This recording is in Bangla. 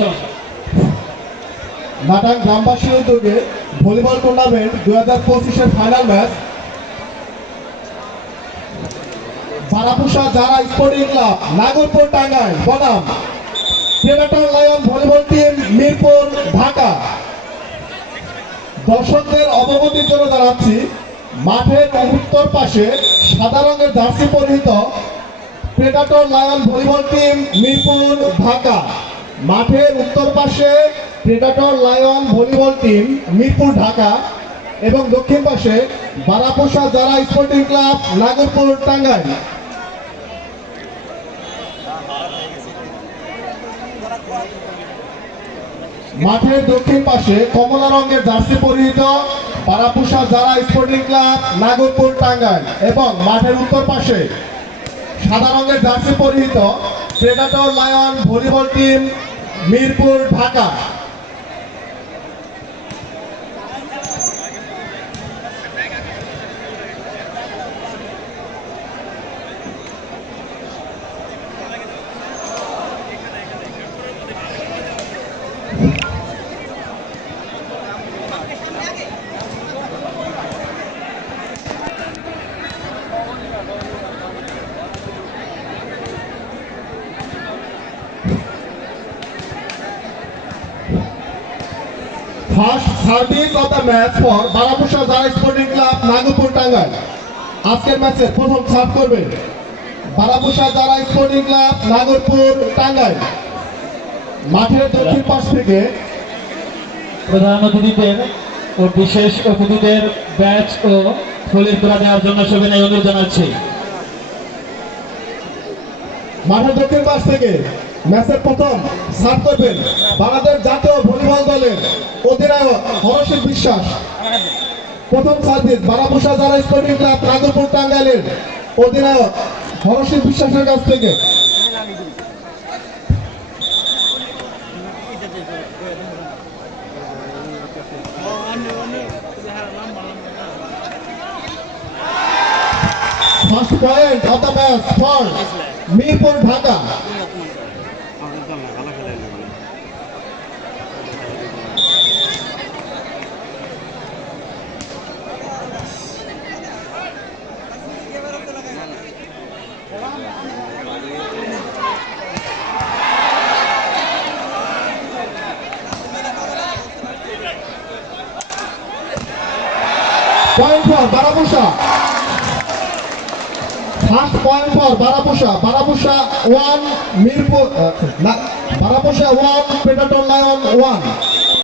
সমস্যা নাটাং গ্রামবাসীর উদ্যোগে ভলিবল টুর্নামেন্ট দুই হাজার পঁচিশের ফাইনাল ম্যাচ বারাপুষা যারা স্পোর্টিং ক্লাব নাগরপুর টাঙ্গাইল, বনাম। Predator lion volleyball team Mirpur, Dhaka. দর্শকদের অবগতির জন্য জানাচ্ছি মাঠের উত্তর পাশে সাদা রঙের জার্সি পরিহিত predator lion volleyball team Mirpur, Dhaka. মাঠের উত্তর পাশে predator lion volleyball team Mirpur, Dhaka. এবং দক্ষিণ পাশে বারাপোষা যারা স্পোর্টিং ক্লাব নাগরপুর, টাঙ্গাইল। মাঠের দক্ষিণ পাশে কমলা রঙের জার্সি পরিহিত পারাপুষা যারা স্পোর্টিং ক্লাব, নাগরপুর টাঙ্গাইল এবং মাঠের উত্তর পাশে সাদা রঙের জার্সি পরিহিত predator lion volleyball team Mirpur, Dhaka. First service of the match for Barapusha যারা স্পোর্টিং ক্লাব নাগরপুর টাঙ্গাইল। আজকের ম্যাচে প্রথম সার্ভ করবে বারাপুষা যারা স্পোর্টিং ক্লাব নাগরপুর টাঙ্গাইল। মাঠের দক্ষিণ পাশ থেকে প্রধান অতিথিদের ও বিশেষ অতিথিদের ব্যাচ ও ফুলের তোলা দেওয়ার জন্য সবিনয় অনুরোধ জানাচ্ছি। মাঠের দক্ষিণ পাশ থেকে ম্যাচের প্রথম সার্ভ করবেন বাংলাদেশ জাতীয় ভলিবল দলের অধিনায়ক হরশিক বিশ্বাস। প্রথম সার্ভিস বারাপুষা যারা স্পোর্টিং ক্লাব নাগরপুর টাঙ্গাইলের অধিনায়ক হরশিক বিশ্বাসের কাছ থেকে। First point of the match for Mirpur Dhaka point for Barapusha first point for Barapusha Barapusha one Mirpur Barapusha one predator lion one